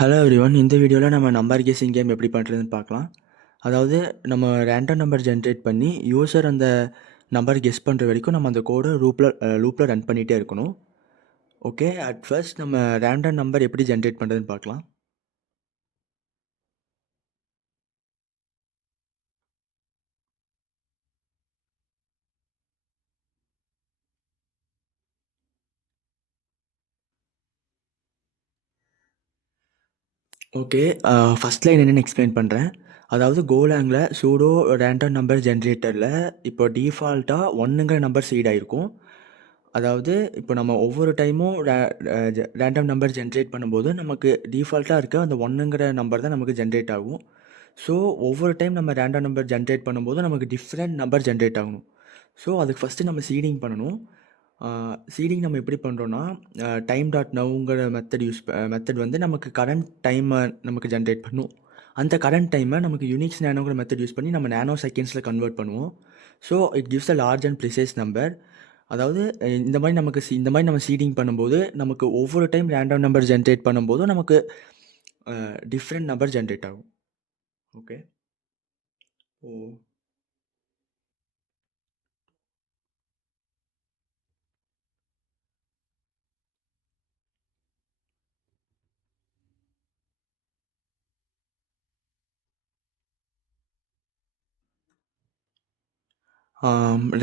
Hello everyone. இந்த வீடியோவில் நம்ம நம்பர் கெஸ்ஸிங் கேம் எப்படி பண்ணுறதுன்னு பார்க்கலாம். அதாவது நம்ம ரேண்டம் நம்பர் ஜென்ரேட் பண்ணி யூசர் அந்த நம்பர் கெஸ் பண்ணுற வரைக்கும் நம்ம அந்த கோடை லூப்பில் ரன் பண்ணிகிட்டே இருக்கணும். ஓகே, அட் ஃபர்ஸ்ட் நம்ம ரேண்டம் நம்பர் எப்படி ஜென்ரேட் பண்ணுறதுன்னு பார்க்கலாம். ஓகே, ஃபஸ்ட் லைன் என்னென்னு எக்ஸ்பிளைன் பண்ணுறேன். அதாவது கோலாங்கில் சூடோ ரேண்டம் நம்பர் ஜென்ரேட்டரில் இப்போ டிஃபால்ட்டாக ஒன்றுங்கிற நம்பர் சீட் ஆகிருக்கும். அதாவது இப்போ நம்ம ஒவ்வொரு டைமும் ரேண்டம் நம்பர் ஜென்ரேட் பண்ணும்போது நமக்கு டிஃபால்ட்டாக இருக்க அந்த ஒன்றுங்கிற நம்பர் தான் நமக்கு ஜென்ரேட் ஆகும். ஸோ ஒவ்வொரு டைம் நம்ம ரேண்டம் நம்பர் ஜென்ரேட் பண்ணும்போது நமக்கு டிஃப்ரெண்ட் நம்பர் ஜென்ரேட் ஆகணும். ஸோ அதுக்கு ஃபஸ்ட்டு நம்ம சீடிங் பண்ணணும். சீடிங் நம்ம எப்படி பண்ணுறோன்னா, டைம் டாட் நவ்ங்கிற மெத்தட் வந்து நமக்கு கரண்ட் டைமை நமக்கு ஜென்ரேட் பண்ணும். அந்த கரண்ட் டைமை நமக்கு யூனிக்ஸ் நேனோங்கிற மெத்தட் யூஸ் பண்ணி நம்ம நேனோ செகண்ட்ஸில் கன்வெர்ட் பண்ணுவோம். So it gives a large and precise number. அதாவது இந்த மாதிரி நம்ம சீடிங் பண்ணும்போது நமக்கு ஒவ்வொரு டைம் ரேண்டம் நம்பர் ஜென்ரேட் பண்ணும்போதும் நமக்கு டிஃப்ரெண்ட் நம்பர் ஜென்ரேட் ஆகும். ஓகே, ஓ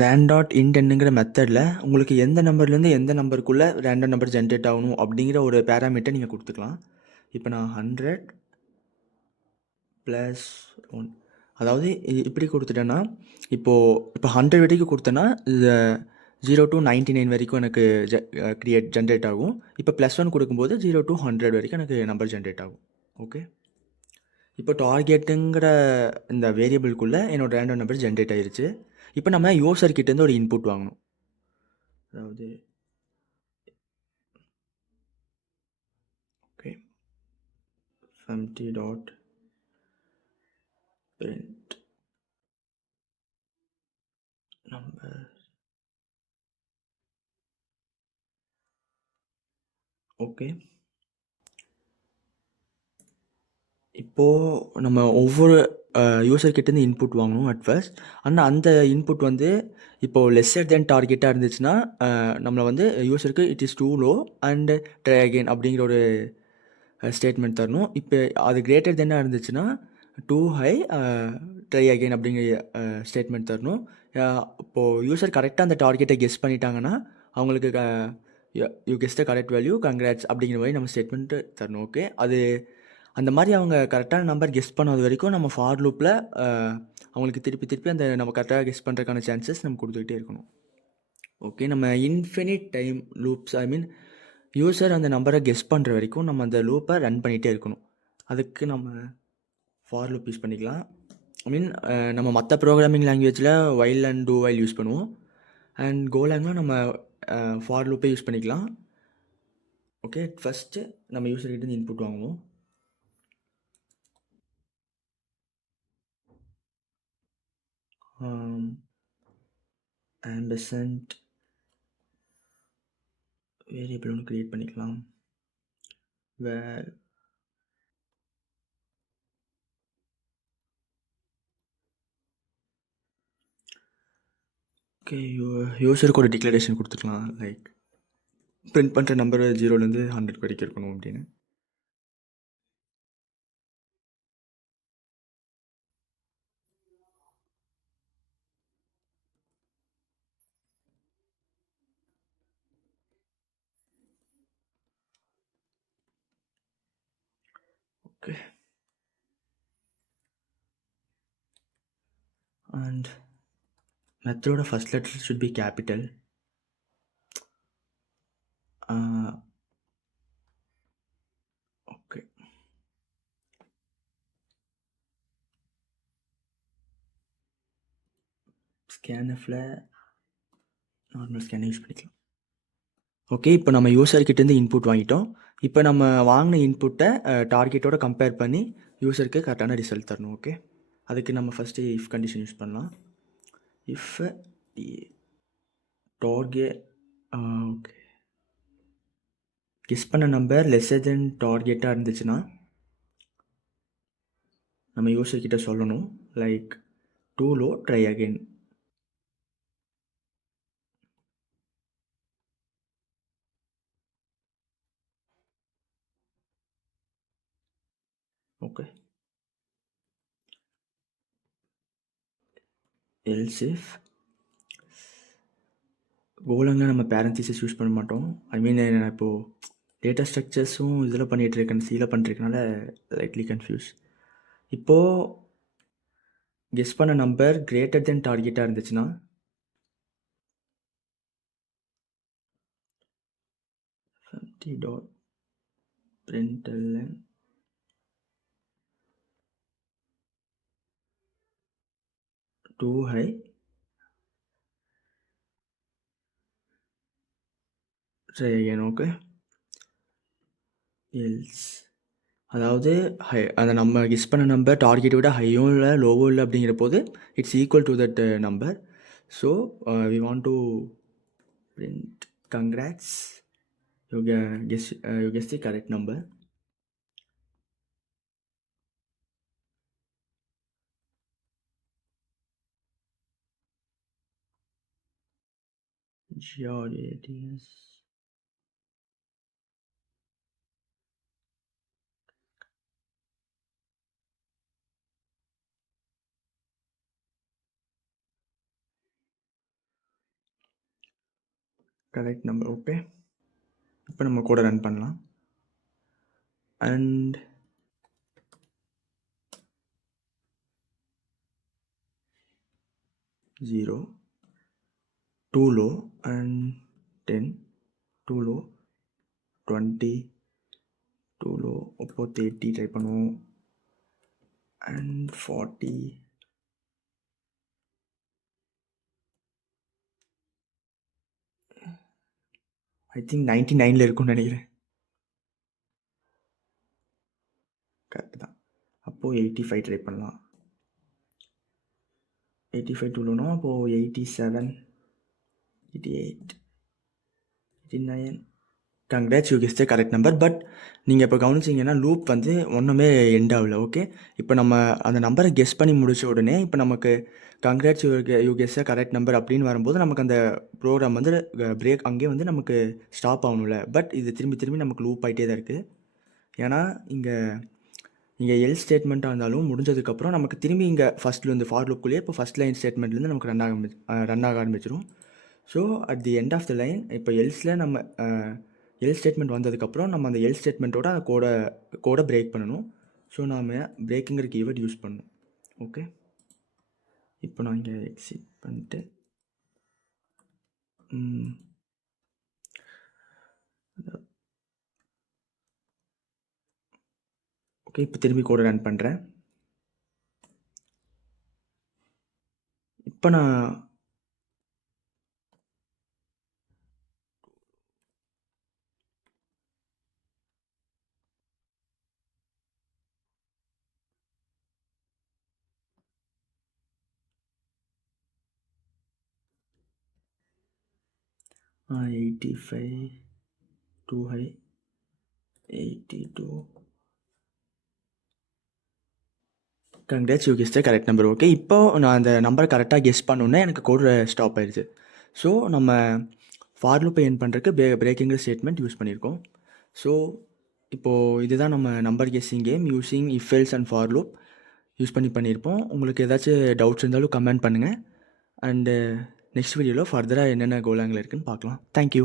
ரேண்ட் இன்ட்ங்கிற மெத்தடில் உங்களுக்கு எந்த நம்பர்லேருந்து எந்த நம்பருக்குள்ளே ரேண்டம் நம்பர் ஜென்ரேட் ஆகணும் அப்படிங்கிற ஒரு பேராமீட்டர் நீங்கள் கொடுத்துக்கலாம். இப்போ நான் 100 + 1, அதாவது இப்படி கொடுத்துட்டேன்னா இப்போ 100 வரைக்கும் கொடுத்தேன்னா 0 to 99 வரைக்கும் எனக்கு ஜென்ரேட் ஆகும். இப்போ +1 கொடுக்கும்போது 0 to 100 வரைக்கும் எனக்கு நம்பர் ஜென்ரேட் ஆகும். ஓகே, இப்போ டார்கெட்டுங்கிற இந்த வேரியபிள்குள்ளே என்னோடய ரேண்டம் நம்பர் ஜென்ரேட் ஆகிருச்சு. இப்போ நம்ம யூசர் கிட்டேருந்து ஒரு இன்புட் வாங்கணும். அதாவது ஓகே, empty.print நம்பர். ஓகே, இப்போது நம்ம ஒவ்வொரு யூசர் கிட்டேருந்து இன்புட் வாங்கணும் அட் ஃபர்ஸ்ட். ஆனால் அந்த இன்புட் வந்து இப்போது லெஸ்ஸர் தென் டார்கெட்டாக இருந்துச்சுன்னா நம்மளை வந்து யூசருக்கு it is too low and try again அப்படிங்கிற ஒரு ஸ்டேட்மெண்ட் தரணும். இப்போ அது கிரேட்டர் தென்னாக இருந்துச்சுன்னா டூ ஹை ட்ரை அகெயின் அப்படிங்கிற ஸ்டேட்மெண்ட் தரணும். இப்போது யூசர் கரெக்டாக அந்த டார்கெட்டை கெஸ் பண்ணிட்டாங்கன்னா அவங்களுக்கு you guessed correct value congrats அப்படிங்கிற மாதிரி நம்ம ஸ்டேட்மெண்ட்டு தரணும். ஓகே, அது அந்த மாதிரி அவங்க கரெக்டான நம்பர் கெஸ் பண்ணது வரைக்கும் நம்ம ஃபார் லூப்பில் அவங்களுக்கு திருப்பி அந்த நம்ம கரெக்டாக கெஸ் பண்ணுறதுக்கான சான்சஸ் நம்ம கொடுத்துக்கிட்டே இருக்கணும். ஓகே, நம்ம இன்ஃபினிட் டைம் லூப்ஸ், ஐ மீன் யூசர் அந்த நம்பரை கெஸ் பண்ணுற வரைக்கும் நம்ம அந்த லூப்பை ரன் பண்ணிகிட்டே இருக்கணும். அதுக்கு நம்ம ஃபார் லூப் யூஸ் பண்ணிக்கலாம். ஐ மீன் நம்ம மற்ற ப்ரோக்ராமிங் லாங்குவேஜில் while and do while use பண்ணுவோம். அண்ட் கோலாங்கில் நம்ம ஃபார் லூப்பே யூஸ் பண்ணிக்கலாம். ஓகே, ஃபஸ்ட்டு நம்ம யூசர்கிட்ட இன்புட் வாங்குவோம். ஆம்பர்சண்ட் வேரியபிள் ஒன்று க்ரியேட் பண்ணிக்கலாம். வேர் ஓகே, யூசருக்கு ஒரு டிக்ளரேஷன் கொடுத்துக்கலாம். லைக் பிரிண்ட் பண்ணுற நம்பர் 0லேருந்து 100 வரைக்கும் இருக்கணும் அப்படின்னு. ஓகே, அண்ட் மெத்தடோட first letter should be capital. Okay, ஸ்கேனஃபில் நார்மல் ஸ்கேனை யூஸ் பண்ணிக்கலாம். ஓகே, இப்போ நம்ம யூசர்கிட்டேருந்து இன்புட் வாங்கிட்டோம். இப்போ நம்ம வாங்கின இன்புட்டை டார்கெட்டோட கம்பேர் பண்ணி யூசருக்கு கரெக்டான ரிசல்ட் தரணும். ஓகே, அதுக்கு நம்ம ஃபஸ்ட்டு இஃப் கண்டிஷன் யூஸ் பண்ணலாம். இஃப் டார்கெட் ஓகே கெஸ் பண்ண நம்பர் லெஸ்ஸர் தென் டார்கெட்டாக இருந்துச்சுன்னா நம்ம யூசர் கிட்ட சொல்லணும் like too low try again. Okay, else if கோலங்கில் நம்ம பேரன்தீசிஸ் யூஸ் பண்ண மாட்டோம். ஐ மீன் நான் இப்போது டேட்டா ஸ்ட்ரக்சர்ஸும் இதில் பண்ணிகிட்ருக்கேன், சீல பண்ணிட்டுருக்கனால லைட்லி கன்ஃபியூஸ். இப்போது கெஸ் பண்ண நம்பர் கிரேட்டர் தென் டார்கெட்டாக இருந்துச்சுன்னா println too high try again. Okay, else அதாவது ஹை அந்த நம்ம கெஸ் பண்ண நம்பர் டார்கெட்டை விட ஹையும் இல்லை லோவும் இல்லை அப்படிங்கிற போது it's equal to that number. So we want to print congrats, you guess the correct number. GRATS correct number. Okay, இப்போ நம்ம கூட ரன் பண்ணலாம். And zero to low and 10 to low 20 to low அப்போ 30 ட்ரை பண்ணுவோம் and 40 I think 99 இருக்கும்னு நினைக்கிறேன். Correct தான். அப்போது 85 ட்ரை பண்ணலாம். 85 டூலோனா அப்போது 87 88 89. Congrats, you guess the correct number. But நீங்கள் இப்போ கவனிச்சிங்கன்னா லூப் வந்து ஒன்றுமே எண்ட் ஆகல. ஓகே, இப்போ நம்ம அந்த நம்பரை கெஸ் பண்ணி முடித்த உடனே இப்போ நமக்கு congrats you guess the correct number அப்படின்னு வரும்போது நமக்கு அந்த ப்ரோக்ராம் வந்து பிரேக் அங்கேயே வந்து நமக்கு ஸ்டாப் ஆகணும்ல. பட் இது திரும்பி திரும்பி நமக்கு லூப் ஆகிட்டே தான் இருக்குது. ஏன்னா இங்கே எல் ஸ்டேட்மெண்ட்டாக இருந்தாலும் முடிஞ்சதுக்கப்புறம் நமக்கு திரும்பி இங்கே ஃபஸ்ட்லேருந்து ஃபார் லூப்குள்ளேயே இப்போ ஃபஸ்ட் லைன் ஸ்டேட்மெண்ட்லேருந்து நமக்கு ரன் ஆக ஆரம்பிச்சிடும். So at the end of the line இப்போ எல்ஸில் நம்ம எல் ஸ்டேட்மெண்ட் வந்ததுக்கப்புறம் நம்ம அந்த எல் ஸ்டேட்மெண்ட்டோட அந்த கோடை பிரேக் பண்ணணும். ஸோ நாம் பிரேக்குங்கிற கீவேர்ட் யூஸ் பண்ணணும். ஓகே, இப்போ நான் இங்கே எக்ஸிட் பண்ணிட்டு ஓகே, இப்போ திரும்பி கோடை ரன் பண்ணுறேன். இப்போ நான் ஆ 85 to high 82. Congrats, you guess the correct number. Okay, இப்போ நான் அந்த நம்பரை கரெக்டாக கெஸ் பண்ணோன்னே எனக்கு கோடு ஸ்டாப் ஆயிடுச்சு. ஸோ நம்ம ஃபார் லூப்பை எண்ட் பண்ணுறதுக்கு பிரேக்கிங்கிற ஸ்டேட்மெண்ட் யூஸ் பண்ணியிருக்கோம். ஸோ இப்போது இதுதான் நம்ம number guessing game using if else and for loop use பண்ணியிருப்போம். உங்களுக்கு ஏதாச்சும் டவுட்ஸ் இருந்தாலும் கமெண்ட் பண்ணுங்கள். அண்டு நெக்ஸ்ட் வீடியோவில் ஃபர்தராக என்னென்ன கோலாங்கில் இருக்குதுன்னு பார்க்கலாம். தேங்க்யூ.